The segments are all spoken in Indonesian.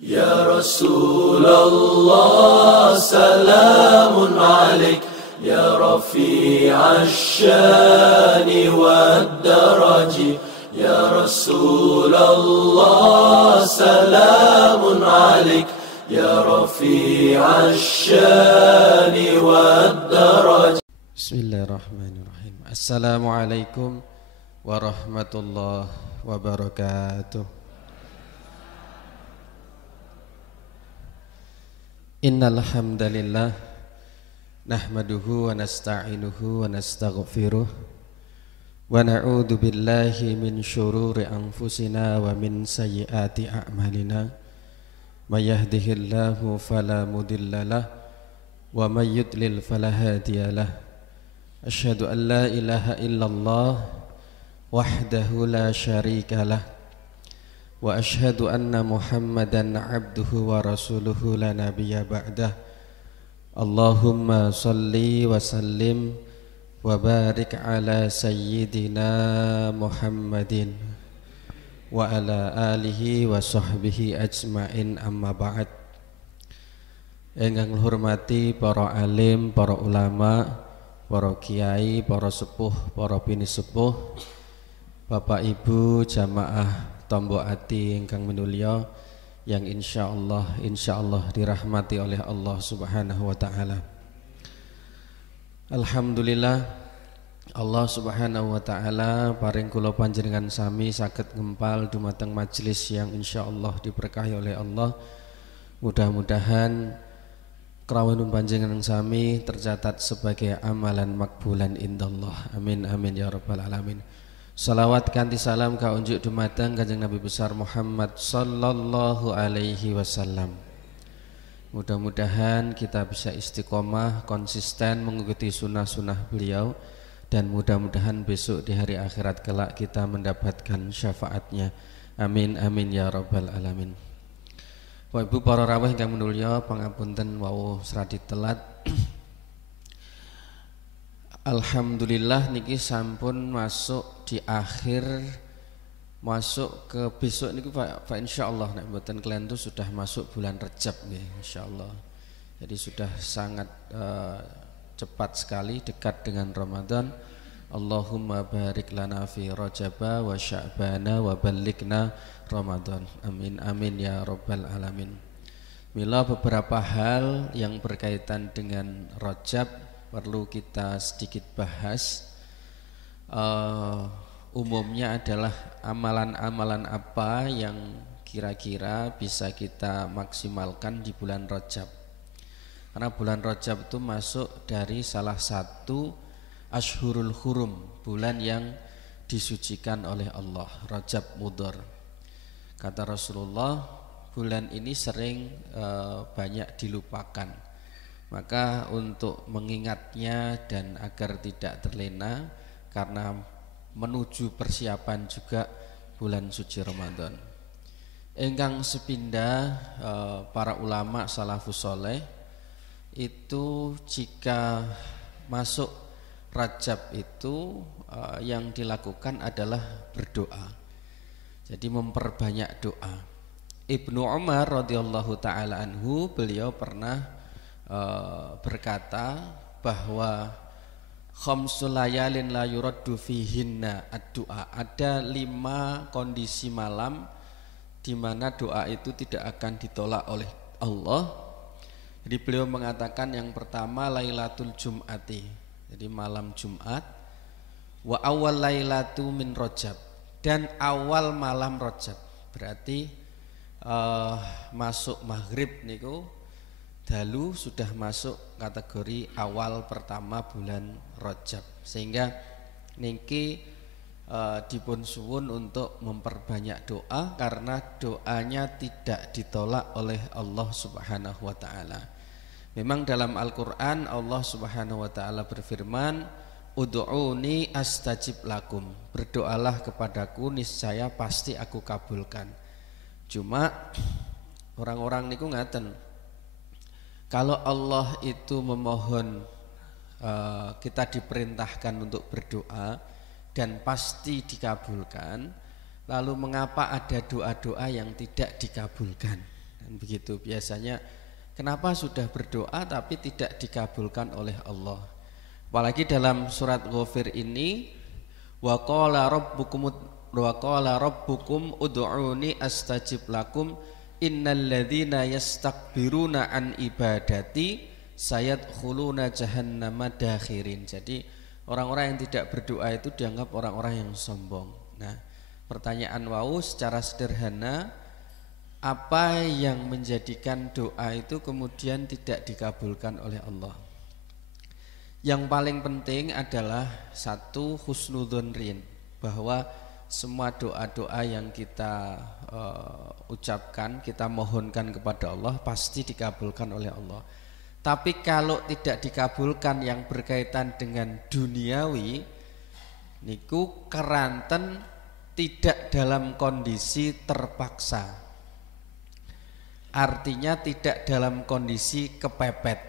يا رسول الله سلام عليك يا رفيع الشان والدرج يا رسول الله سلام عليك يا رفيع الشان والدرج. بسم الله الرحمن الرحيم. السلام عليكم ورحمة الله وبركاته. Innal hamdalillah nahmaduhu wa nasta'inuhu wa nastaghfiruh wa na'udzu billahi min syururi anfusina wa min sayyiati a'malina may yahdihillahu fala mudhillalah wa may yudlil fala hadiyalah. Asyhadu an la ilaha illallah wahdahu la syarikalah wa ashhadu anna Muhammadan abduhu wa rasuluhu la nabiyya ba'dah. Allahumma salli wa sallim wa barik ala sayyidina Muhammadin wa ala alihi wa sahbihi ajma'in, amma ba'd. Ingkang hormati para alim, para ulama, para kiai, para sepuh, para pinisepuh, Bapak Ibu jamaah Tombo Ati ingkang minulya yang insyaallah dirahmati oleh Allah Subhanahu wa taala. Alhamdulillah Allah Subhanahu wa taala paring kula panjenengan sami saged ngempal dumateng majelis yang insyaallah diberkahi oleh Allah. Mudah-mudahan krawuh panjenengan sami tercatat sebagai amalan makbulan indallah. Amin amin ya rabbal alamin. Salawat kanthi salam kaunjuk dumateng Kanjeng Nabi besar Muhammad sallallahu alaihi wasallam. Mudah-mudahan kita bisa istiqomah, konsisten mengikuti sunnah-sunnah beliau, dan mudah-mudahan besok di hari akhirat kelak kita mendapatkan syafaatnya. Amin amin ya rabbal alamin. Bapak Ibu para rawuh ingkang minulya, pangapunten wau seradi telat. Alhamdulillah niki sampun masuk di akhir, masuk ke besok niki Pak insyaallah nek mboten kelentu sudah masuk bulan Rejab nih insyaallah. Jadi sudah sangat cepat sekali, dekat dengan Ramadan. Allahumma barik lana fi Rajaba wa Sya'bana wa ballighna Ramadan. Amin amin ya rabbal alamin. Mila beberapa hal yang berkaitan dengan Rajab perlu kita sedikit bahas. Umumnya adalah amalan-amalan apa yang kira-kira bisa kita maksimalkan di bulan Rajab. Karena bulan Rajab itu masuk dari salah satu Ashhurul Hurum, bulan yang disucikan oleh Allah, Rajab Mudhar. Kata Rasulullah, bulan ini sering banyak dilupakan. Maka untuk mengingatnya dan agar tidak terlena, karena menuju persiapan juga bulan suci Ramadan. Ingkang sepindah para ulama salafus soleh itu jika masuk Rajab itu yang dilakukan adalah berdoa. Jadi memperbanyak doa. Ibnu Umar radhiyallahu taala anhu, beliau pernah berkata bahwa khamsul layalin la yuraddu fihinna ad-du'a. Ada 5 kondisi malam di mana doa itu tidak akan ditolak oleh Allah. Jadi beliau mengatakan yang pertama Lailatul Jum'ati, jadi malam Jumat, wa awal lailatu min Rajab, dan awal malam Rajab. Berarti masuk maghrib niku dalu sudah masuk kategori awal pertama bulan Rajab, sehingga niki dipun suwun untuk memperbanyak doa karena doanya tidak ditolak oleh Allah Subhanahu wa taala. Memang dalam Al-Qur'an Allah Subhanahu wa taala berfirman, ud'uni astajib lakum, berdoalah kepadaku niscaya pasti aku kabulkan. Cuma orang-orang niku ngaten, kalau Allah itu memohon, kita diperintahkan untuk berdoa dan pasti dikabulkan, lalu mengapa ada doa-doa yang tidak dikabulkan? begitu biasanya. Kenapa sudah berdoa tapi tidak dikabulkan oleh Allah? Apalagi dalam surat Ghafir ini, wa qala rabbukum ud'uni astajib lakum innalladzina yastakbiruna an ibadati sayadkhuluna jahannama dakhirin. Jadi orang-orang yang tidak berdoa itu dianggap orang-orang yang sombong. Nah, pertanyaan wau secara sederhana, apa yang menjadikan doa itu kemudian tidak dikabulkan oleh Allah? Yang paling penting adalah satu, husnudzon rin, bahwa semua doa-doa yang kita ucapkan, kita mohonkan kepada Allah pasti dikabulkan oleh Allah. Tapi kalau tidak dikabulkan yang berkaitan dengan duniawi, niku keranten tidak dalam kondisi terpaksa. Artinya tidak dalam kondisi kepepet.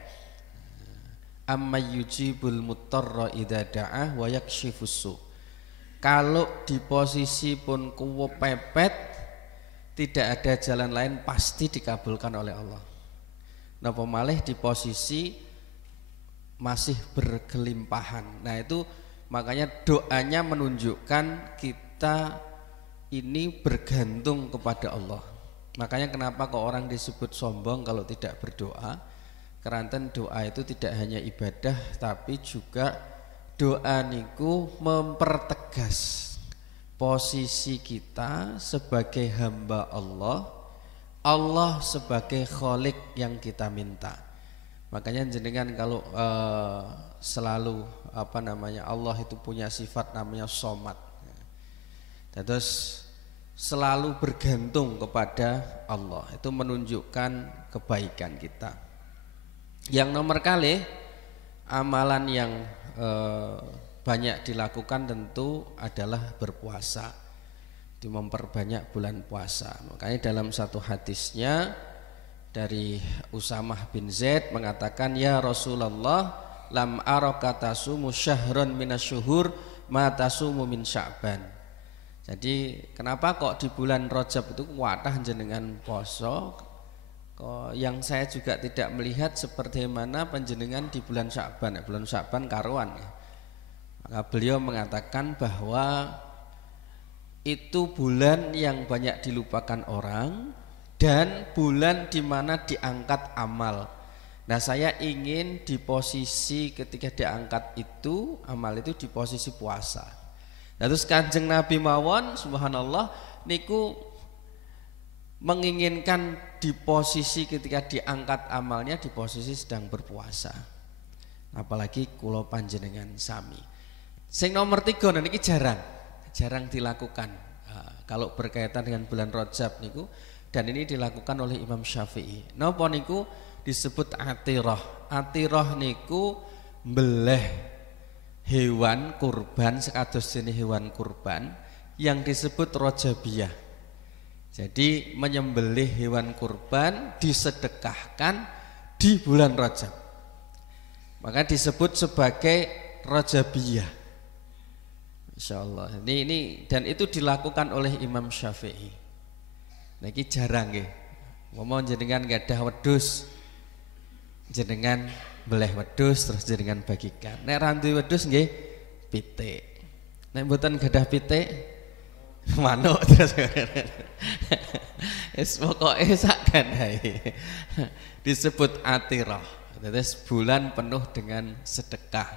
Amma yujibul muttarra idza da'ah wa yakshifus su. Kalau di posisi pun kepepet, tidak ada jalan lain, pasti dikabulkan oleh Allah. Napa malih di posisi masih berkelimpahan. Nah, itu makanya doanya menunjukkan kita ini bergantung kepada Allah. Makanya kenapa kok orang disebut sombong kalau tidak berdoa? Karena doa itu tidak hanya ibadah, tapi juga doa niku mempertegas posisi kita sebagai hamba Allah, Allah sebagai Khalik yang kita minta. Makanya jenengan kalau selalu Allah itu punya sifat namanya Somad. Terus selalu bergantung kepada Allah, itu menunjukkan kebaikan kita. Yang nomor kali amalan yang banyak dilakukan tentu adalah berpuasa, itu memperbanyak bulan puasa. Makanya dalam satu hadisnya dari Usamah bin Zaid mengatakan, ya Rasulullah, lam araka tasumu syahron minasyuhur ma tasumu min Sya'ban. Jadi kenapa kok di bulan Rajab itu watah jenengan poso, kok yang saya juga tidak melihat seperti mana panjenengan di bulan Sya'ban. Bulan Sya'ban karuan ya. Maka beliau mengatakan bahwa itu bulan yang banyak dilupakan orang dan bulan di mana diangkat amal. Nah, saya ingin di posisi ketika diangkat itu amal itu di posisi puasa. Terus Kanjeng Nabi mawon subhanallah niku menginginkan di posisi ketika diangkat amalnya di posisi sedang berpuasa. Apalagi kula panjenengan sami. Sing nomor 3 niki jarang dilakukan. Kalau berkaitan dengan bulan Rajab niku, dan ini dilakukan oleh Imam Syafi'i. Napa niku disebut atirah. Atirah niku mbeleh hewan kurban sekados jenis hewan kurban yang disebut rojabiyah. Jadi menyembelih hewan kurban disedekahkan di bulan Rajab, maka disebut sebagai rojabiyah. Insyaallah. Ini dan itu dilakukan oleh Imam Syafi'i. Niki jarang nggih. Momong jenengan gadah wedhus, jenengan beleh wedhus terus jenengan bagikan. Nek ra duwe wedhus nggih pitik. Nek mboten gadah pitik manuk terus. Wis pokoke sak gandhae. Disebut atirah. Terus bulan penuh dengan sedekah,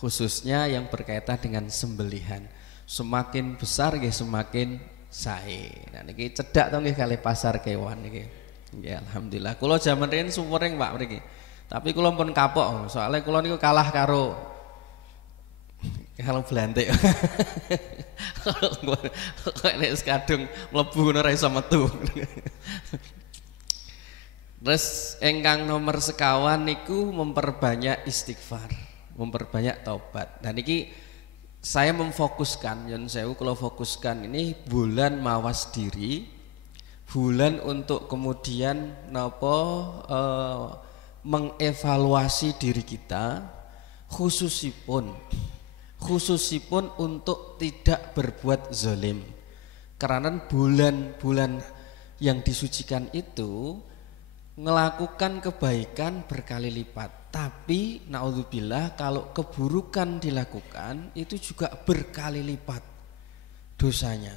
khususnya yang berkaitan dengan sembelihan. Semakin besar nggih semakin sae. Nah niki cedhak to nggih kalih pasar kewan niki. Nggih alhamdulillah. Kula jaman riyen sumering Pak mriki. Tapi kula pun kapok, soalnya kula niku kalah karo belantik. Kok nek kadung mlebu ngono ora iso metu. Terus ingkang nomor sekawan niku memperbanyak istighfar, memperbanyak taubat. Dan niki saya memfokuskan, yen sewu kula fokuskan ini bulan mawas diri, bulan untuk kemudian mengevaluasi diri kita, khususipun untuk tidak berbuat zalim. Karena bulan-bulan yang disucikan itu melakukan kebaikan berkali lipat. Tapi naudzubillah kalau keburukan dilakukan itu juga berkali lipat dosanya.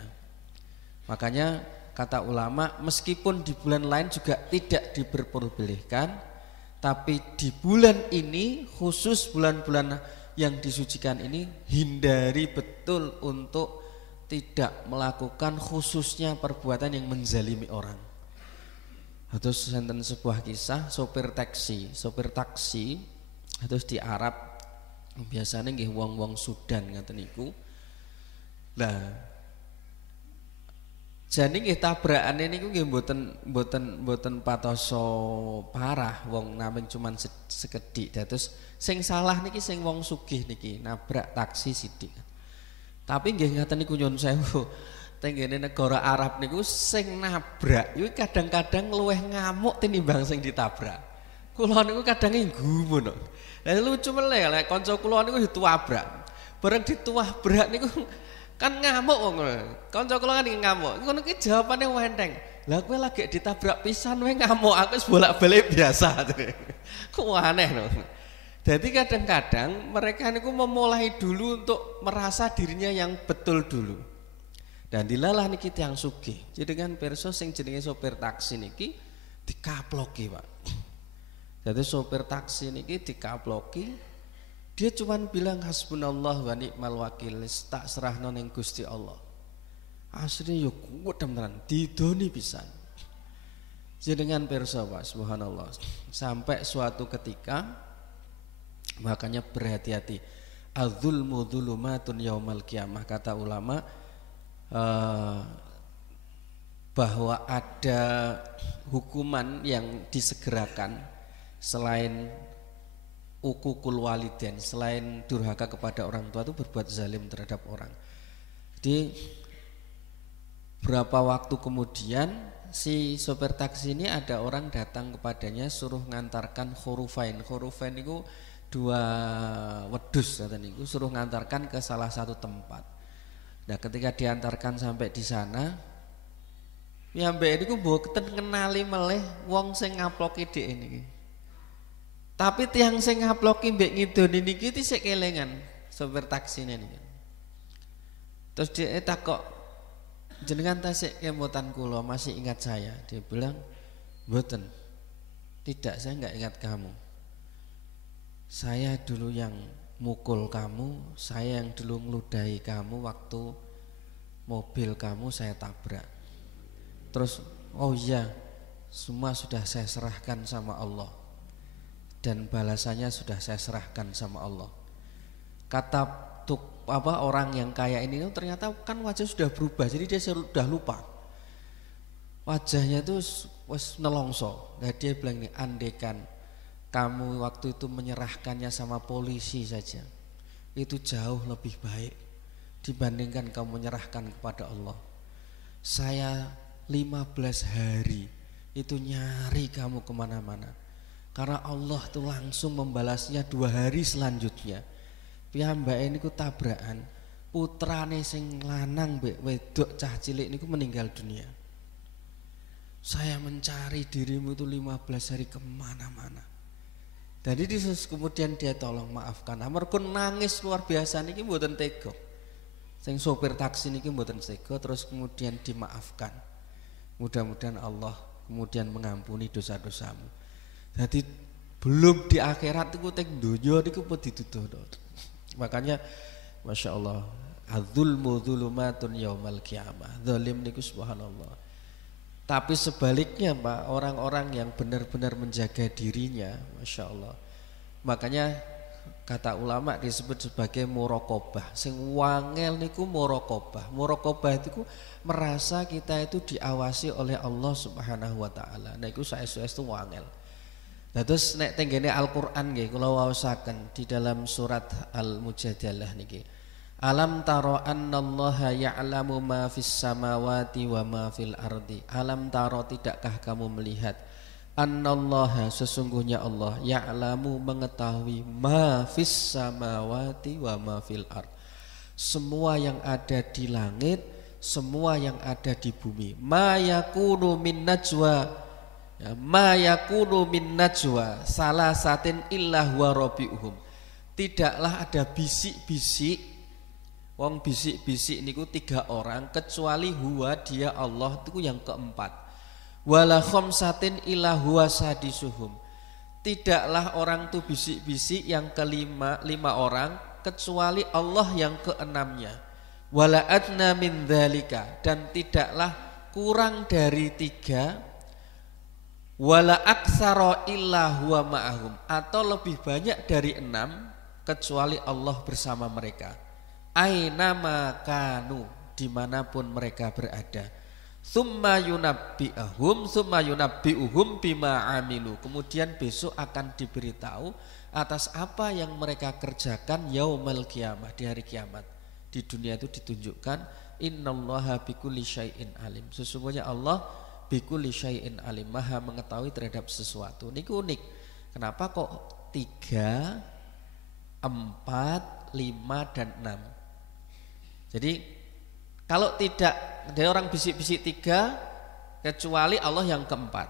Makanya kata ulama, meskipun di bulan lain juga tidak diperbolehkan, tapi di bulan ini khusus bulan-bulan yang disucikan ini hindari betul untuk tidak melakukan khususnya perbuatan yang menzalimi orang. Terus enten sebuah kisah sopir taksi terus di Arab biasanya nggih wong-wong Sudan ngaten niku. Lah jane nggih tabrakane niku nggih mboten patoso parah, wong namung cuman sekedhik. Terus sing salah niki sing wong sugih niki nabrak taksi sithik. Tapi nggih ngaten niku nyuwun sewu. Tenggene negara Arab niku sing nabrak iku kadang-kadang luwih ngamuk tinimbang sing ditabrak. Kula niku kadang nggumun kok. Lah lucu meleh lek kanca kula niku dituabrak. Bareng dituabrak niku kan ngamuk wong. Kanca kula kan ngamuk. Ngono ki jawabane wenteng. Lah kowe lagi ditabrak pisan kowe ngamuk, aku wis bolak-balik biasa. Kok aneh lho. Jadi kadang-kadang mereka niku memulai dulu untuk merasa dirinya yang betul dulu. Dan dilalah niki tiyang sugih. Jadi kan pirsa sing jenenge sopir taksi niki dikaploki, Pak. Jadi sopir taksi niki dikaploki, dia cuman bilang hasbunallah wa ni'mal wakil, tak serahno ning Gusti Allah. Asline yo kuwat tenan, didoni pisan. Jenengan pirsa, Pak, subhanallah. Sampai suatu ketika makanya berhati-hati. Adzulmu dzulumatun yaumal qiyamah, kata ulama. Bahwa ada hukuman yang disegerakan selain ukukul walidain, selain durhaka kepada orang tua itu berbuat zalim terhadap orang. Jadi berapa waktu kemudian si sopir taksi ini ada orang datang kepadanya suruh ngantarkan khurufain itu 2 wedhus kata niku, suruh ngantarkan ke salah satu tempat. Nah ketika diantarkan sampai di sana, ya mbak ini mboten kenali meleh wong sing ngaploki dhek niki. Tapi tiang sing ngaploki mbek ngidoni niki tisik kelengan sopir taksi niki. Terus dia takok, jenengan tasik kemutan kula masih ingat saya? Dia bilang, mboten. Tidak, saya enggak ingat kamu. Saya dulu yang mukul kamu, saya yang dulu ngeludahi kamu waktu mobil kamu saya tabrak. Terus oh iya, semua sudah saya serahkan sama Allah dan balasannya sudah saya serahkan sama Allah. Kata orang yang kaya ini ternyata kan wajah sudah berubah, jadi dia sudah lupa wajahnya itu wes nelongso. Nah dia bilang nih, andekan kamu waktu itu menyerahkannya sama polisi saja, itu jauh lebih baik dibandingkan kamu menyerahkan kepada Allah. Saya 15 hari itu nyari kamu kemana-mana, karena Allah tuh langsung membalasnya 2 hari selanjutnya. Piyambak ini ku tabrakan, putrane sing lanang mbek wedok cah cilik niku meninggal dunia. Saya mencari dirimu itu 15 hari kemana-mana. Jadi kemudian dia tolong maafkan. Amarga nangis luar biasa niki mboten tega. Sing sopir taksi niki mboten tega, terus kemudian dimaafkan. Mudah-mudahan Allah kemudian mengampuni dosa-dosamu. Jadi belum di akhirat iku teng donya niku pun dituduh. Makanya Masya Allah, adzulmu dzulumatun yaumal qiyamah. Zalim niku subhanallah. Tapi sebaliknya Pak, orang-orang yang benar-benar menjaga dirinya, Masya Allah. Makanya kata ulama disebut sebagai muraqabah. Sing wangel niku muraqabah. Muraqabah itu merasa kita itu diawasi oleh Allah Subhanahu wa taala. Nah iku saestu-estu wangel. Nah terus nek tenggene Al-Qur'an nggih kula waosaken di dalam surat Al-Mujadalah niki. Alam taro annallaha ya'lamu ma fis samawati wa ma fil ardi. Alam taro, tidakkah kamu melihat annallaha, sesungguhnya Allah, ya'lamu, mengetahui, ma fis samawati wa ma fil ard, semua yang ada di langit, semua yang ada di bumi. Ma yakunu min najwa, Ya, ma yakunu min najwa salasatin illa huwa rabi'uhum. Tidaklah ada bisik-bisik, wong bisik-bisik niku 3 orang kecuali huwa dia Allah itu yang keempat. Wala khamsatin illa huwa sadisuhum. Tidaklah orang tuh bisik-bisik yang kelima 5 orang kecuali Allah yang keenamnya. Wala adna min dzalika, dan tidaklah kurang dari 3. Wala aksara illa huwa ma'ahum, atau lebih banyak dari 6 kecuali Allah bersama mereka. Aina makanu, dimanapun mereka berada. Summa yunabbi'uhum bima amilu. Kemudian besok akan diberitahu atas apa yang mereka kerjakan yaumul qiyamah, di hari kiamat. Di dunia itu ditunjukkan innallaha bikulli syai'in alim. Sesungguhnya Allah bikulli syai'in alim, maha mengetahui terhadap sesuatu. Ini unik. Kenapa kok 3, 4, 5 dan 6? Jadi kalau tidak ada orang bisik-bisik 3 kecuali Allah yang keempat.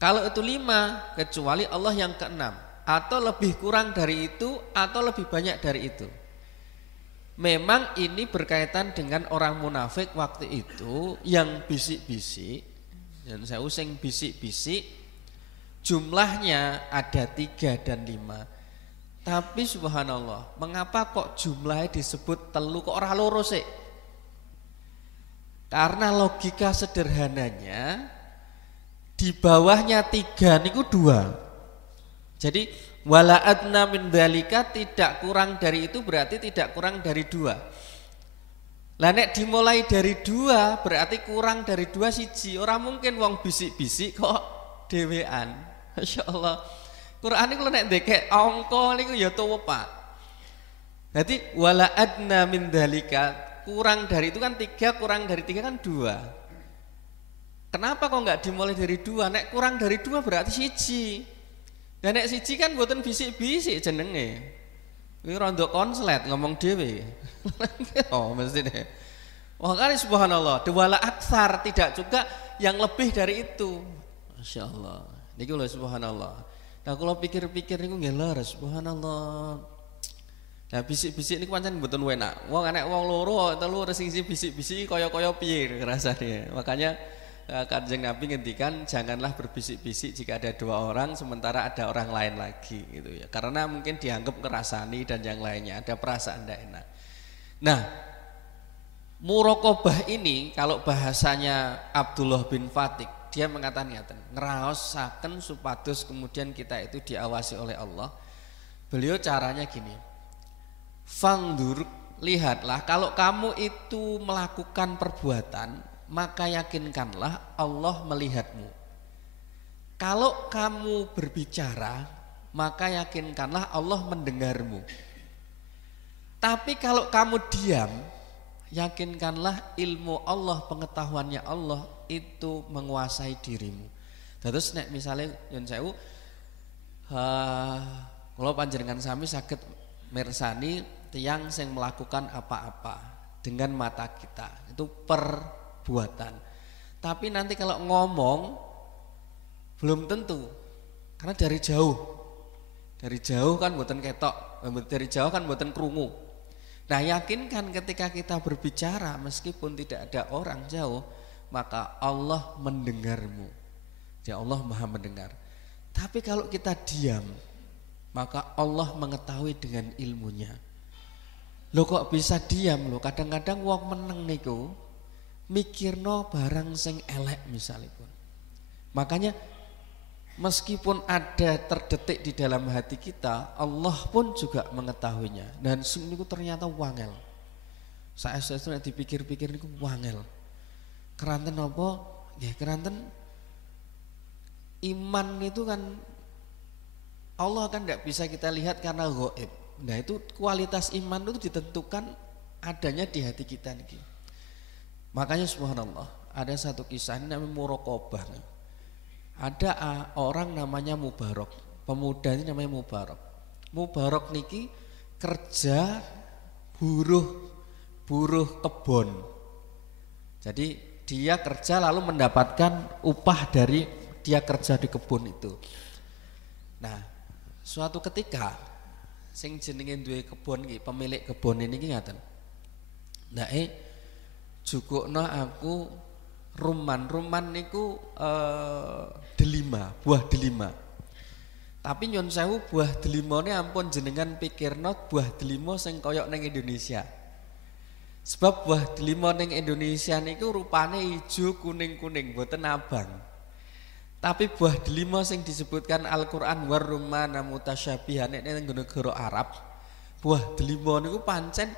Kalau itu 5 kecuali Allah yang keenam, atau lebih kurang dari itu atau lebih banyak dari itu. Memang ini berkaitan dengan orang munafik waktu itu yang bisik-bisik, dan saya using bisik-bisik jumlahnya ada 3 dan 5. Tapi subhanallah, mengapa kok jumlahnya disebut 3 kok ora 2 sih? Karena logika sederhananya di bawahnya 3 niku 2. Jadi wala adna min dzalika, tidak kurang dari itu berarti tidak kurang dari 2. Lah nek dimulai dari 2 berarti kurang dari 2 siji. Orang mungkin wong bisik-bisik kok dhewean. Masyaallah. Quran niku nek ndekek angka niku ya tuwa Pak. Jadi wala adna min dzalika, kurang dari itu kan 3, kurang dari 3 kan 2. Kenapa kok enggak dimulai dari 2? Nek kurang dari 2 berarti siji. Dan nek siji kan mboten bisik-bisik jenenge. Kuwi rondo konslet ngomong dhewe. Oh, mesti deh. Wah, kali subhanallah, wala aksar, tidak juga yang lebih dari itu. Masyaallah. Niki lho subhanallah. Nah, kalau pikir-pikir niku nggih leres subhanallah. Nah, bisik-bisik niku pancen mboten enak. Wong enek wong loro, 3 sing bisik-bisik kaya-kaya piye rasane. Makanya Kanjeng Nabi ngendikan janganlah berbisik-bisik jika ada 2 orang sementara ada orang lain lagi gitu ya. Karena mungkin dianggap ngerasani dan yang lainnya, ada perasaan tidak enak. Nah, muraqabah ini kalau bahasanya Abdullah bin Fatik, dia mengatakan ngeraosaken supados kemudian kita itu diawasi oleh Allah. Beliau caranya gini. Fangdur, lihatlah kalau kamu itu melakukan perbuatan, maka yakinkanlah Allah melihatmu. Kalau kamu berbicara, maka yakinkanlah Allah mendengarmu. Tapi kalau kamu diam, yakinkanlah ilmu Allah, pengetahuannya Allah itu menguasai dirimu. Terus nek misalnya yen sewu kalau panjenengan sami saged mirsani tiyang sing melakukan apa-apa dengan mata kita, itu perbuatan. Tapi nanti kalau ngomong belum tentu, karena dari jauh kan mboten ketok, dari jauh kan mboten krungu. Nah, yakinkan ketika kita berbicara meskipun tidak ada orang jauh, maka Allah mendengarmu. Ya, Allah Maha mendengar. Tapi kalau kita diam, maka Allah mengetahui dengan ilmunya. Loh kok bisa diam loh? Kadang-kadang wong meneng niku mikirno barang sing elek misalipun. Makanya meskipun ada terdetik di dalam hati kita, Allah pun juga mengetahuinya. Dan niku ternyata wangel. Saestu nek dipikir-pikir niku wangel. Keranten apa? Nggih, keranten iman itu kan Allah kan tidak bisa kita lihat karena gaib. Nah, itu kualitas iman itu ditentukan adanya di hati kita niki. Makanya subhanallah, ada satu kisah ini namanya muraqabah. Ada orang namanya Mubarak, pemuda ini namanya Mubarak. Mubarak niki kerja buruh kebon. Jadi dia kerja lalu mendapatkan upah dari dia kerja di kebun itu. Nah, suatu ketika sing jenenge duwe kebun iki, pemilik kebun ini iki ngaten. Nah, jukukno aku ruman niku delima, buah delima. Tapi nyun sewu buah delimane ampun jenengan pikirno buah delima sing koyok ning Indonesia. Sebab buah delima ning Indonesia niku rupane ijo kuning-kuning mboten abang. Tapi buah delima sing disebutkan Al-Qur'an warrumana mutasyabihan nek ning negara Arab, buah delima niku pancen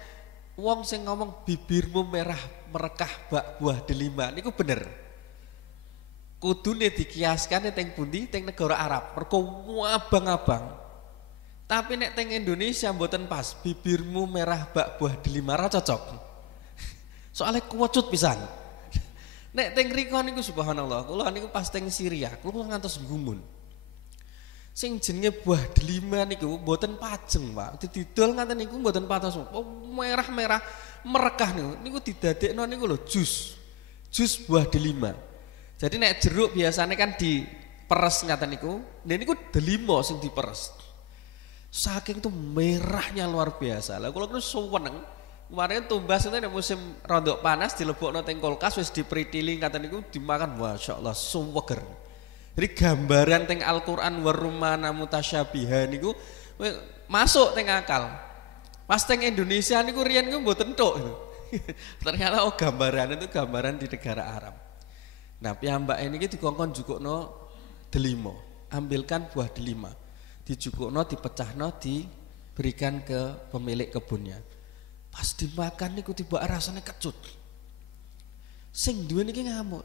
wong sing ngomong bibirmu merah merekah bak buah delima niku bener. Kudune dikiaskan teng pundi? Teng negara Arab. Mergo abang-abang. Tapi nek teng Indonesia mboten pas, bibirmu merah bak buah delima ra cocok. Soalnya kuwacut pisan. Nek teng riko niku subhanallah, kula niku pas teng Syria, kula ngantos gumun. Sing jenenge buah delima niku mboten pajeng, Pak. Didol ngaten niku mboten patos. Oh, merah-merah merekah niku didadekno niku lho jus. Jus buah delima. Jadi nek jeruk biasanya kan diperes ngaten niku, niku delima sing diperes. Saking itu merahnya luar biasa. Lah kula suweneng. Kemarin tumbas itu musim rondok panas dilebokno teng kulkas wis dipritili ngaten niku dimakan masyaallah suweger. Jadi gambaran teng Al-Qur'an warumana mutasyabihan niku masuk teng akal. Pas teng Indonesia niku riyen niku mboten tok. Ternyata gambaran itu gambaran di negara Arab. Nah, piyambak ini dikongkon jukukno delima. Ambilkan buah delima. Dijukukno, dipecahno, diberikan ke pemilik kebunnya. Pas dimakan niku tiba rasanya kecut. Sing duwe niki ngamuk.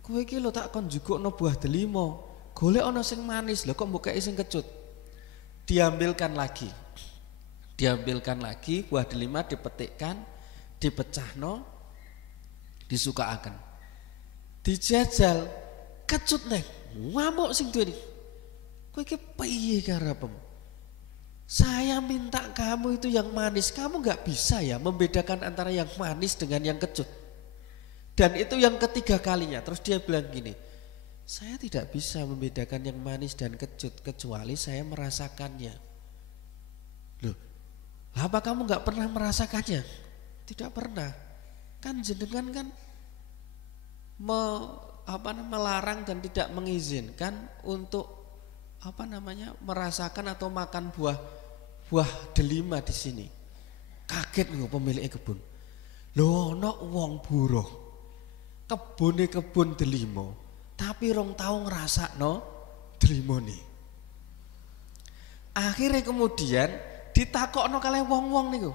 Kowe iki lho tak kon jukukno buah delima, golek ana sing manis, lho kok mbokeki sing kecut. Diambilkan lagi buah delima dipetikkan, dipecahno, disukaaken. Dijajal, kecut neh. Ngamuk sing duwe niki. Kowe iki piye karepmu? Saya minta kamu itu yang manis, kamu gak bisa ya membedakan antara yang manis dengan yang kecut. Dan itu yang ketiga kalinya. Terus dia bilang gini, saya tidak bisa membedakan yang manis dan kecut kecuali saya merasakannya. Loh, apa kamu gak pernah merasakannya? Tidak pernah. Kan jenengan kan melarang dan tidak mengizinkan untuk merasakan atau makan buah delima di sini. Kaget nih pemilik kebun. Lho ono wong buruh. Kebun delima, tapi rong tau ngrasakno delimane. Akhirnya kemudian ditakokno kalih wong-wong niku.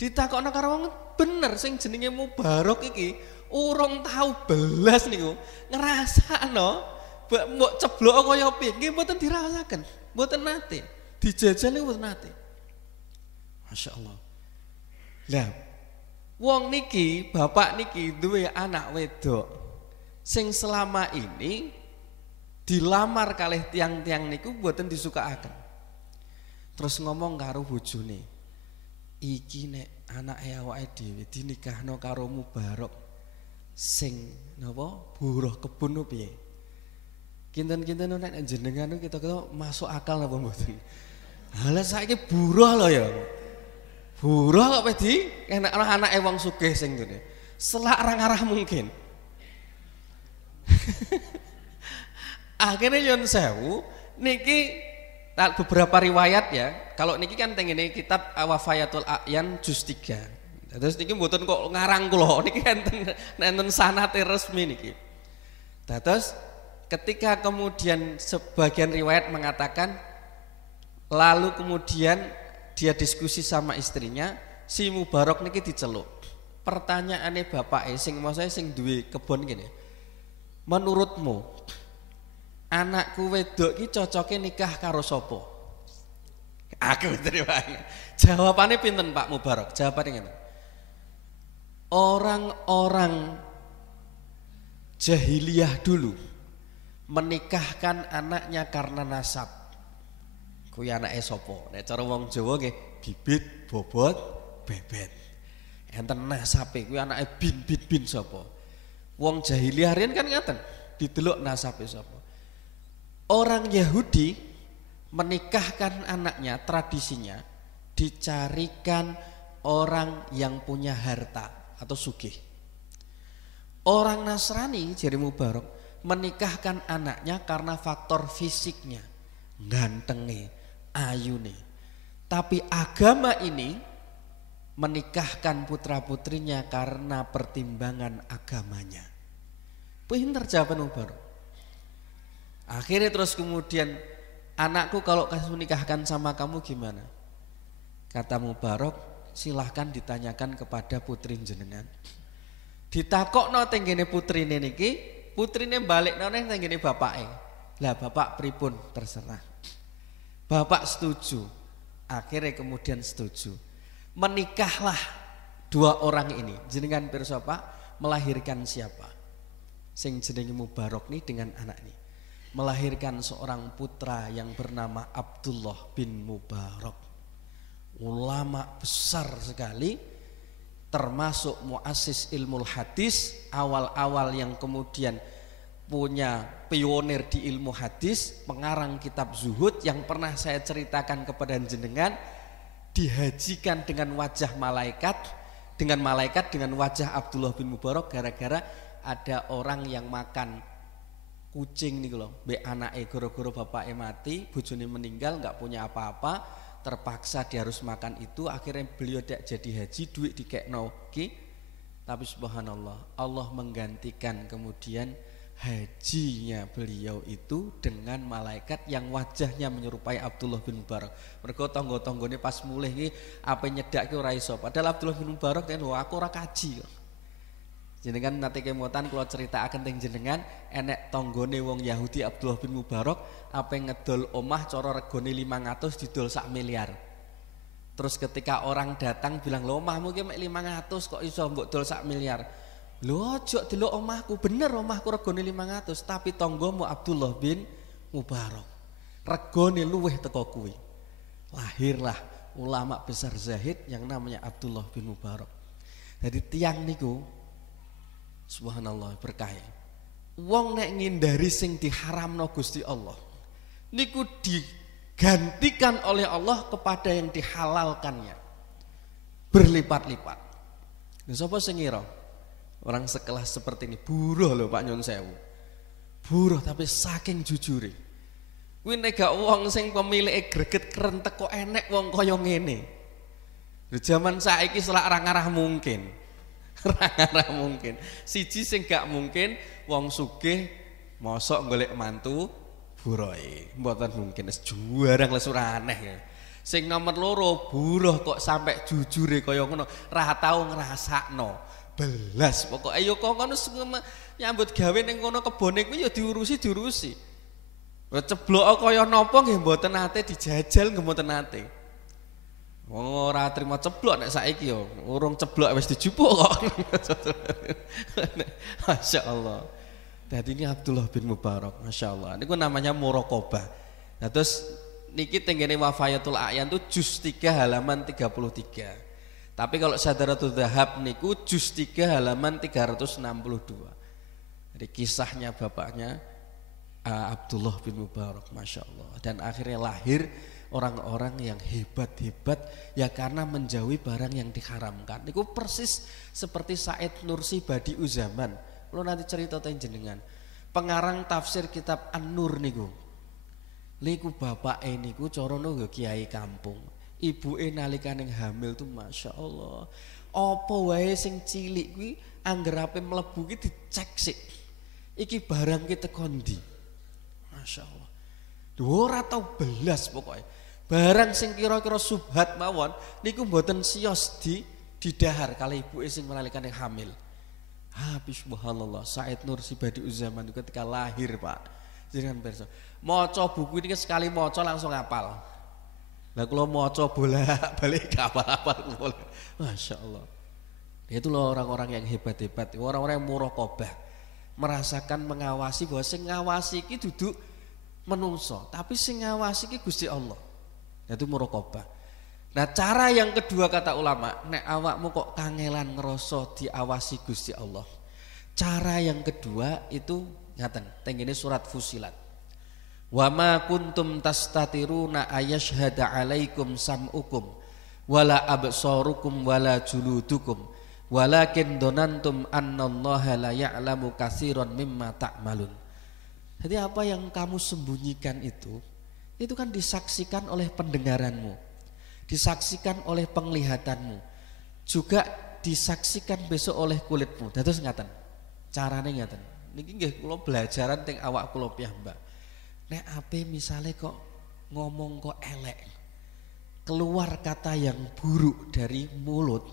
Ditakokno karo wong bener sing jenenge Mubarok iki urung tau belas niku ngrasakno mbok ceblok kaya piye nggih mboten dirasaken, mboten nate. Dijajal niku mboten nate. Masyaallah. Lah wong niki, bapak niki duwe anak wedok sing selama ini dilamar kalih tiang-tiang niku mboten disukaaken. Terus ngomong karo bojone, iki nek anake awake dhewe dinikahno karo Mubarok sing napa buruh kebun piye? Kinten-kinten nek jenengan kita masuk akal apa mboten? Halah saiki buruh lho ya. Buruh kok wedi enak anake wong sugih sing ngene. Selak arah mungkin. Akhirnya nyun sewu niki beberapa riwayat ya. Kalau niki kan teng ngene kitab Wafayatul A'yan juz 3. Terus niki mboten kok ngarang kula, niki enten sanate resmi niki. Terus ketika kemudian sebagian riwayat mengatakan lalu kemudian dia diskusi sama istrinya, si Mubarok niki diceluk. Pertanyaane bapake sing maksudnya sing duwe kebon gini. Menurutmu anakku wedok iki cocoke nikah karo sapa? Aku terima. Jawabane pinten Pak Mubarok? Jawabane ngene. Orang-orang jahiliyah dulu menikahkan anaknya karena nasab. Kuwi anake sapa? Nek cara wong Jawa nggih bibit, bobot, bebet. Enten nasabe kuwi anake bin sapa? Wong jahiliyah riyen kan ngaten. didelok nasabe sapa. Orang Yahudi menikahkan anaknya, tradisinya dicarikan orang yang punya harta atau sugih. Orang Nasrani jari Mubarak menikahkan anaknya karena faktor fisiknya, gantenge, ayune. Tapi agama ini menikahkan putra-putrinya karena pertimbangan agamanya. Pinter jawaban Mubarak. Akhirnya terus kemudian, anakku kalau kamu nikahkan sama kamu gimana? Kata Mubarak, silahkan ditanyakan kepada putri jenengan. Ditakokno tenggene putrine niki, putrine balikno nang tenggene bapake. Lah bapak pripun terserah. Bapak setuju. Akhirnya kemudian setuju. Menikahlah dua orang ini. Jenengan pirsa Pak, melahirkan siapa? Sing jenenge Mubarak nih dengan anak ini. Melahirkan seorang putra yang bernama Abdullah bin Mubarak. Ulama besar sekali, termasuk muassis ilmu hadis, awal-awal yang kemudian punya pionir di ilmu hadis, pengarang kitab zuhud yang pernah saya ceritakan kepada jenengan, dihajikan dengan wajah malaikat, dengan wajah Abdullah bin Mubarak gara-gara ada orang yang makan kucing nih loh, be anake goro-goro bapake mati, bojone meninggal, nggak punya apa-apa, terpaksa dia harus makan itu. Akhirnya beliau tidak jadi haji, duit dikekno ki. Tapi subhanallah, Allah menggantikan kemudian hajinya beliau itu dengan malaikat yang wajahnya menyerupai Abdullah bin Mubarak. Mergo tangga-tanggane pas mulih iki ape nyedake ora iso. Padahal Abdullah bin Mubarak ten aku ora kaji. Jenengan nate kemutan kula critakake teng jenengan, enek tanggane wong Yahudi Abdullah bin Mubarak ape ngedol omah cara regane 500 didol 1 miliar. Terus ketika orang datang bilang, "Lho omahmu ki mek 500 kok iso mbok dol 1 miliar?" "Lho ojo delok omahku, bener omahku regane 500, tapi tanggamu Abdullah bin Mubarak regane luweh teko kuwi." Lahirlah ulama besar zahid yang namanya Abdullah bin Mubarak. Jadi tiang niku subhanallah berkah. Wong nek ngindari sing diharamno Gusti Allah niku digantikan oleh Allah kepada yang dihalalkannya berlipat-lipat. Lha sapa sing ngira orang sekelas seperti ini buruh lho Pak Nyun Sewu. Buruh tapi saking jujure. Kuwi nek gak wong sing pemilike greget krentek kok enek wong kaya ngene. Lho jaman saiki selak arah mungkin. Ora mungkin. Siji sing gak mungkin wong sugih mosok golek mantu burohe. Mboten mungkin, wis juarang les ora aneh ya. Sing nomor loro buruh kok sampai jujure kaya ngono, ra tau ngrasakno. Belas pokoke ya kok ngono nyambut gawe ning kono kebone kuwi ya diurusi. Ceblok kaya napa nggih mboten nate dijajal nggih mboten nate. Wong ora trimo ceblok nek saiki yo, urung ceblok wis dijupuk kok. Masya Allah. Jadi ini Abdullah bin Mubarak, Masya Allah. Ini namanya muraqabah. Nah terus niki tenggene Wafayatul A'yan tuh juz 3 halaman 33. Tapi kalau Sadaratul Dhahab niku juz 3 halaman 362. Jadi kisahnya bapaknya Abdullah bin Mubarak, Masya Allah. Dan akhirnya lahir orang-orang yang hebat-hebat ya karena menjauhi barang yang diharamkan. Niku persis seperti Said Nursi Badi'u Zaman. Kalau nanti cerita tentang jenengan, pengarang tafsir kitab An-Nur niku. Niku bapak niku corono yo kiai kampung. Ibuke nalikane hamil tuh Masya Allah. Apa wae sing cilik kuwi anggerape mlebu ki dicek sik. Iki barang ki teko ndi? Masya Allah. Ora tau belas pokoknya. Barang sing kira-kira subhat mawon niku mboten sios didahar kali ibuke sing nalikane hamil. Habis subhanallah Said Nursi Badi'u Zaman ketika lahir Pak. Jenengan pirsa. Maca buku ini sekali maca langsung hafal. Lah kula maca bolak-balik hafal-hafal. Masya Allah. Itu loh orang-orang yang hebat-hebat, orang-orang yang muraqabah, merasakan mengawasi bahwa sing ngawasi iki duduk menungso, tapi sing ngawasi iki Gusti Allah. Itu muraqabah. Nah, cara yang kedua kata ulama, nek awakmu kok kangelan ngerasa diawasi Gusti Allah. Cara yang kedua itu Ngaten, teng ngene surat Fusilat. Wa ma kuntum tastatiruna ayashhada alaikum sam'ukum wala absarukum wala juludukum walakin donantum annallaha la ya'lamu katsiran mimma ta'malun. Jadi apa yang kamu sembunyikan itu kan disaksikan oleh pendengaranmu, disaksikan oleh penglihatanmu, juga disaksikan besok oleh kulitmu. Dados ngaten. Carane ngaten. Niki nggih kula belajaran teng awak kula piyambak. Nek ape misale kok ngomong kok elek, keluar kata yang buruk dari mulut,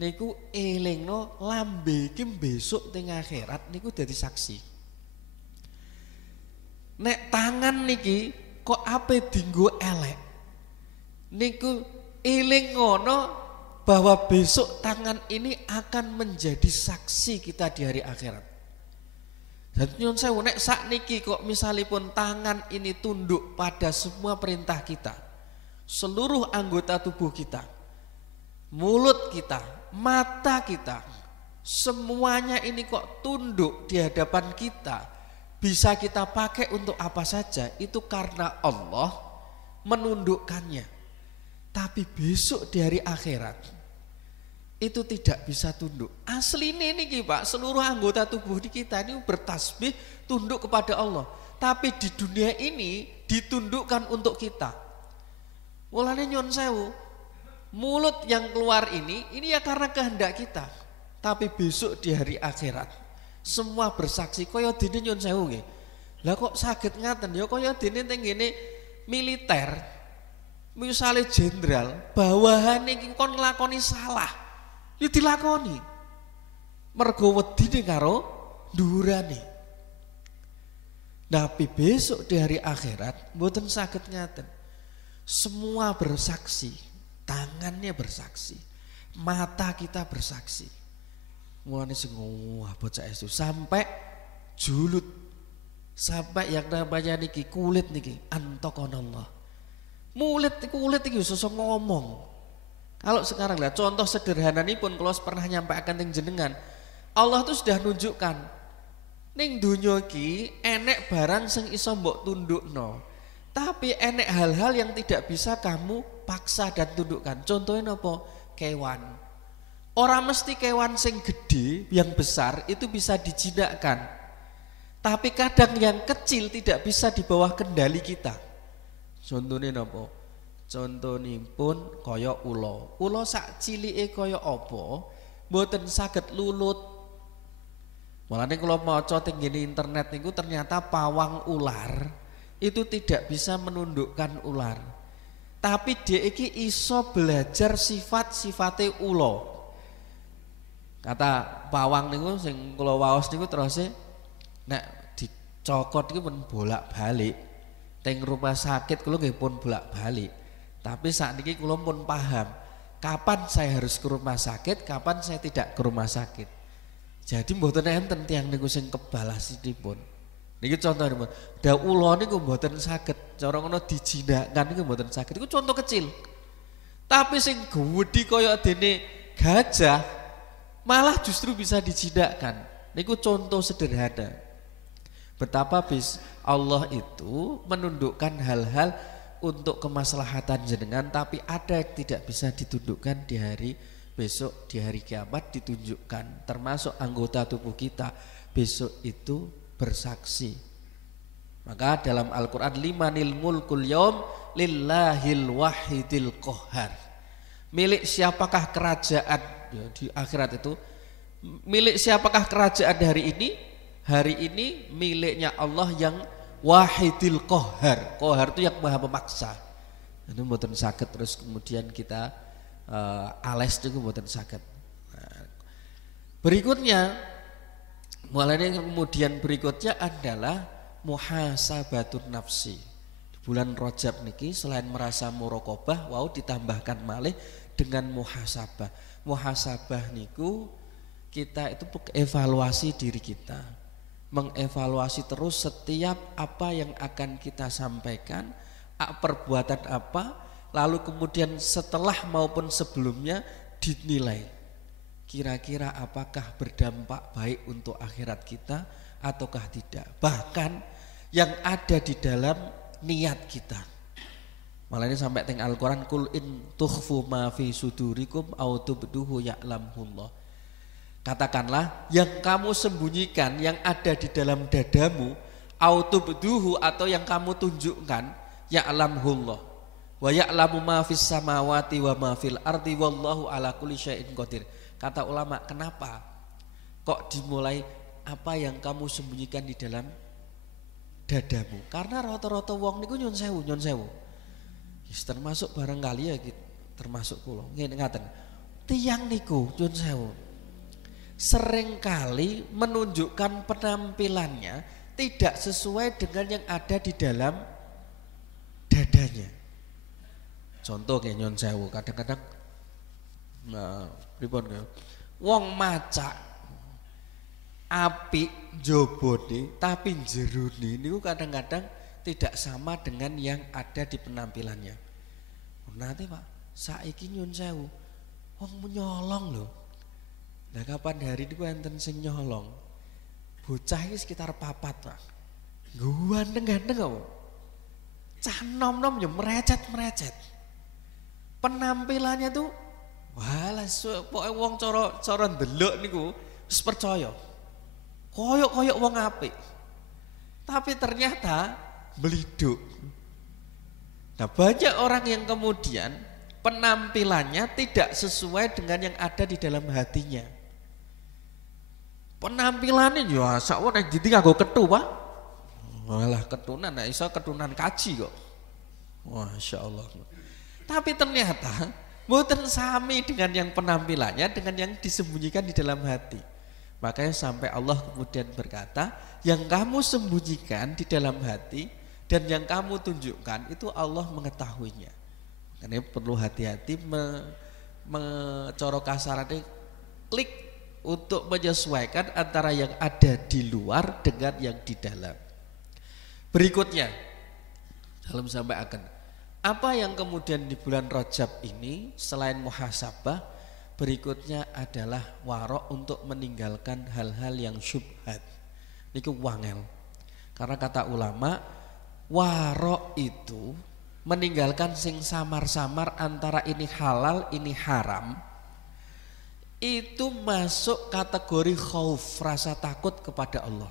niku elingno lambe iki besok teng akhirat niku dadi saksi. Nek tangan niki kok ape dienggo elek, niku eling ngono bahwa besok tangan ini akan menjadi saksi kita di hari akhirat. Jadi nyuwun sewu nek sakniki kok misalipun tangan ini tunduk pada semua perintah kita, seluruh anggota tubuh kita, mulut kita, mata kita, semuanya ini kok tunduk di hadapan kita, bisa kita pakai untuk apa saja, itu karena Allah menundukkannya. Tapi besok di hari akhirat itu tidak bisa tunduk. Asli ini Pak, seluruh anggota tubuh kita ini bertasbih tunduk kepada Allah. Tapi di dunia ini ditundukkan untuk kita. Mulane nyuwun sewu, mulut yang keluar ini ya karena kehendak kita. Tapi besok di hari akhirat semua bersaksi kaya dene nyuwun sewu nggih. Lah kok saged ngaten ya kaya dene teng ngene militer. Misale jenderal, bawahane iki kon nglakoni salah. Ya dilakoni mergo wedine karo dhuwurane. Tapi besok di hari akhirat mboten saged ngaten. Semua bersaksi, tangannya bersaksi, mata kita bersaksi. Mulane sing wah bocah itu sampai julut, sampai yang namanya niki kulit niki antokonallah. Kulit iki iso ngomong. Kalau sekarang lihat contoh sederhana ini pun kalau pernah nyampaikan teng jenengan, Allah tuh sudah nunjukkan ning donya iki enek barang sing iso mbok tundukno. Tapi enek hal-hal yang tidak bisa kamu paksa dan tundukkan. Contohnya apa? Kewan. Orang mesti kewan sing gede, yang besar itu bisa dijinakkan. Tapi kadang yang kecil tidak bisa di bawah kendali kita. Contohnya apa? Contonipun kaya ula. Ula sak cilike kaya apa, mboten saged lulut. Mulane kula maca teng internet niku ternyata pawang ular itu tidak bisa menundukkan ular. Tapi dia iki iso belajar sifat-sifate ula. Kata pawang niku sing kula waos niku terus nek dicokot iki pun bolak-balik. Teng rumah sakit kula nggih pun bolak-balik. Tapi saat ini kula pun paham kapan saya harus ke rumah sakit, kapan saya tidak ke rumah sakit. Jadi mboten enten tiyang niku sing kebalasipun. Niki contohipun, da ula niku mboten saged cara ngono dijinakkan niku mboten saged. Iku contoh kecil. Tapi sing gedhi kaya dene gajah malah justru bisa dijinakkan. Niku contoh sederhana. Betapa Allah itu menundukkan hal-hal untuk kemaslahatan jenengan, tapi ada yang tidak bisa ditundukkan di hari besok, di hari kiamat ditunjukkan. Termasuk anggota tubuh kita besok itu bersaksi. Maka dalam Al-Quran limanil mulkul yaum lillahil wahidil qahhar. Milik siapakah kerajaan ya, di akhirat itu? Milik siapakah kerajaan hari ini? Hari ini miliknya Allah yang wahidil qahhar. Qahhar itu yang maha memaksa. Itu mboten saged terus kemudian kita ales juga mboten saged. Nah, berikutnya mulai kemudian berikutnya adalah muhasabatun nafsi. Di bulan Rajab niki selain merasa muraqabah, wau ditambahkan malih dengan muhasabah. Muhasabah niku kita itu evaluasi diri kita. Mengevaluasi terus setiap apa yang akan kita sampaikan, perbuatan apa, lalu kemudian setelah maupun sebelumnya dinilai. Kira-kira apakah berdampak baik untuk akhirat kita ataukah tidak. Bahkan yang ada di dalam niat kita. Malah ini sampai teng Al-Quran, kul in tukhfu ma fi sudurikum au tubduhu ya'lamullah. Katakanlah yang kamu sembunyikan, yang ada di dalam dadamu, au tubduhu atau yang kamu tunjukkan, ya'lamullah. Wa ya'lamu ma fis samawati wa ma fil ardi wallahu ala kulli syai'in qadir. Kata ulama, kenapa kok dimulai apa yang kamu sembunyikan di dalam dadamu? Karena rata-rata wong niku nyun sewu. Termasuk barangkali ya gitu, termasuk kula. Ngene ngaten. Tiyang niku nyun sewu seringkali menunjukkan penampilannya tidak sesuai dengan yang ada di dalam dadanya. Contoh kayak nyun sewu, kadang-kadang pripun ya? Wong macak apik jobone tapi jerone niku kadang-kadang tidak sama dengan yang ada di penampilannya. Nanti Pak, saiki nyun sewu wong menyolong lho. Nah kapan hari niku enten sing nyolong. Bocah iki sekitar 4 Pak. Ganteng-ganteng kok. Cah nom-nom yo merecet-merecet. Penampilannya tuh walah pokoke wong cara ndelok niku wis percaya. Koyok-koyok wong apik. Tapi ternyata beliduk. Nah banyak orang yang kemudian penampilannya tidak sesuai dengan yang ada di dalam hatinya. Penampilannya ya sakwa nek dadi nganggo kethu Pak. Walah ketunan, nah iso ketunan kaji kok. Masya Allah. Tapi ternyata mboten sami dengan yang penampilannya dengan yang disembunyikan di dalam hati. Makanya sampai Allah kemudian berkata, yang kamu sembunyikan di dalam hati dan yang kamu tunjukkan itu Allah mengetahuinya. Karena perlu hati-hati mencorok kasarannya, klik untuk menyesuaikan antara yang ada di luar dengan yang di dalam. Berikutnya, dalam sampai akan apa yang kemudian di bulan Rajab ini selain muhasabah, berikutnya adalah warok untuk meninggalkan hal-hal yang syubhat. Niku wangel. Karena kata ulama, warok itu meninggalkan sing samar-samar antara ini halal, ini haram. Itu masuk kategori khauf, rasa takut kepada Allah.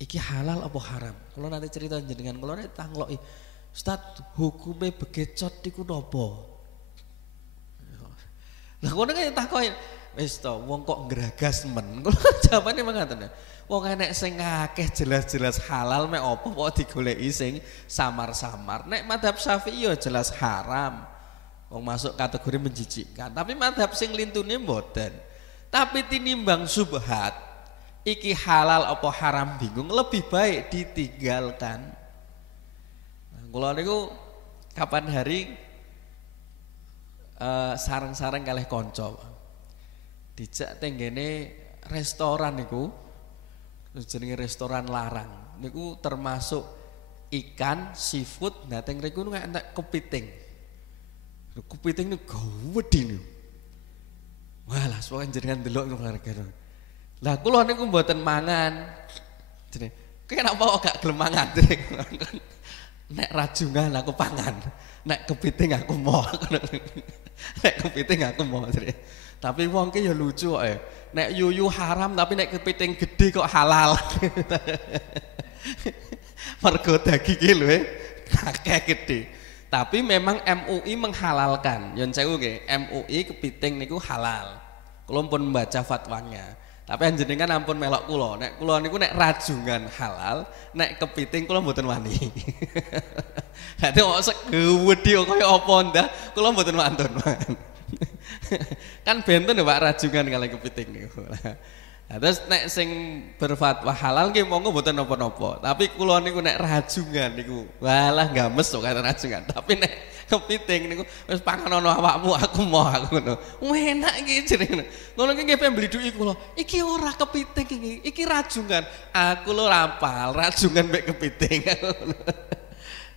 Iki halal apa haram? Kalau nanti cerita jenengan, kalau nanti tangloki, Ustaz, hukumnya begecot niku napa? Lah ngono kan takoki, wis to wong kok ngragas men. Kulo jawabane mangkaten. Wong enek sing akeh jelas-jelas halal mek apa kok digoleki sing samar-samar. Nek mazhab Syafi'i ya jelas haram. Wong masuk kategori menjijikkan. Tapi mazhab sing lintune mboten. Tapi tinimbang subhat, iki halal apa haram bingung, lebih baik ditinggalkan. Nah, kula niku kapan hari sareng-sareng kalih kanca. Dijak tenggene restoran niku, jenenge restoran larang. Niku termasuk ikan, seafood, nah teng mriku entek kepiting. Kepiting niku gawedhe niku. Walah, soalnya jenengan delok niku harga. Lah kula niku mboten mangan. Jenenge, kenapa kok gak gelem mangan? Nek rajungan aku pangan, nek kepiting aku mau. Nek kepiting aku mau. Tapi wong ki ya lucu kok. Nek yuyu haram tapi nek kepiting gede kok halal. Mergo daging ki lho akeh gede. Tapi memang MUI menghalalkan. Yen sewu nggih, MUI kepiting niku halal. Kula pun membaca fatwanya. Tapi anjenengan ampun melok kula. Nek kula niku nek rajungan halal, nek kepiting kula mboten wani. Dadi kok segewedhe kaya apa ndah, kula mboten wantun. Kan benten lho Pak rajungan kali kepiting niku. Nah, terus nek sing berfatwa halal nggih monggo mboten napa-napa. Tapi kula niku nek rajungan niku walah games kok kata rajungan. Tapi nek kepiting niku wis pangan ana awakmu aku mau aku ngono. Enak iki jenenge. Ngono ki nggih pembeli kula. Iki ora kepiting iki rajungan. Aku lho rapal rajungan mek kepiting.